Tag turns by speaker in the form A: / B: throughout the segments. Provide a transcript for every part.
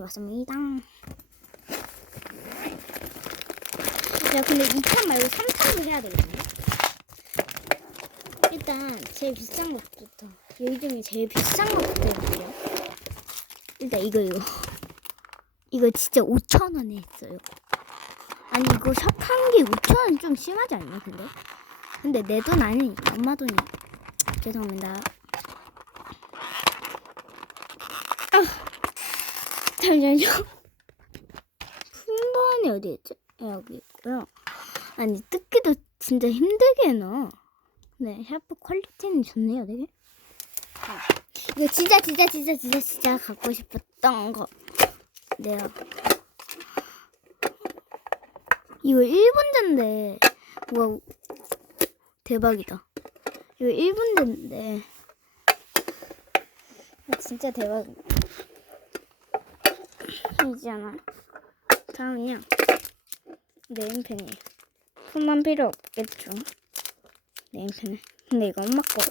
A: 왔습니다. 야, 근데 2탄 말고 3탄도 해야 되겠네. 일단 제일 비싼 것부터 여기 중에 제일 비싼 것부터 해볼게요. 일단 이거 이거 이거 진짜 5천 원에 했어요. 아니 이거 샵 한 개 5천 원 좀 심하지 않냐 근데? 근데 내 돈 아니니까 엄마 돈이 죄송합니다. 잠시만요. 품번이 어디 있지? 여기 있고요. 아니 뜯기도 진짜 힘들게 해놔. 네, 샤프 퀄리티는 좋네요, 되게. 아, 이거 진짜 진짜 진짜 진짜 진짜 갖고 싶었던 거. 네요. 이거 일본제인데, 와 대박이다. 이거 일본제인데, 아, 진짜 대박. 이 잖아. 다음은요. 네임펜이에요. 품만 필요 없겠죠. 네임펜은. 근데 이거 엄마 거.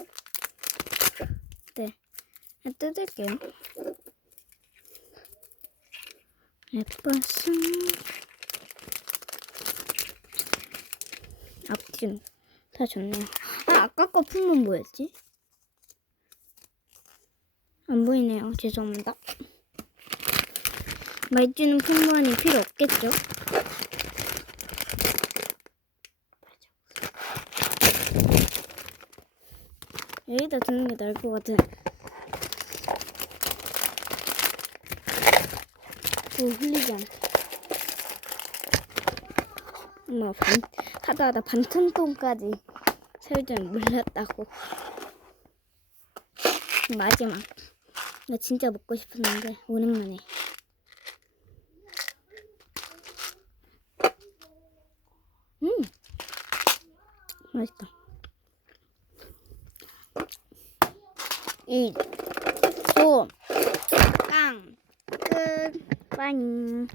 A: 네. 그냥 뜯을게요. 예뻤음. 앞뒤는 다 좋네요. 아, 아까 거 품은 뭐였지? 안 보이네요. 죄송합니다. 말주는 품무원이 필요 없겠죠? 여기다 두는 게 나을 것 같아. 오, 흘리지 않게. 엄마 반, 하다 하다 반통통까지 설줄 몰랐다고. 마지막. 나 진짜 먹고 싶었는데, 오랜만에. 음! 맛있다. 이, 소, 깡, 끝, 빠잉.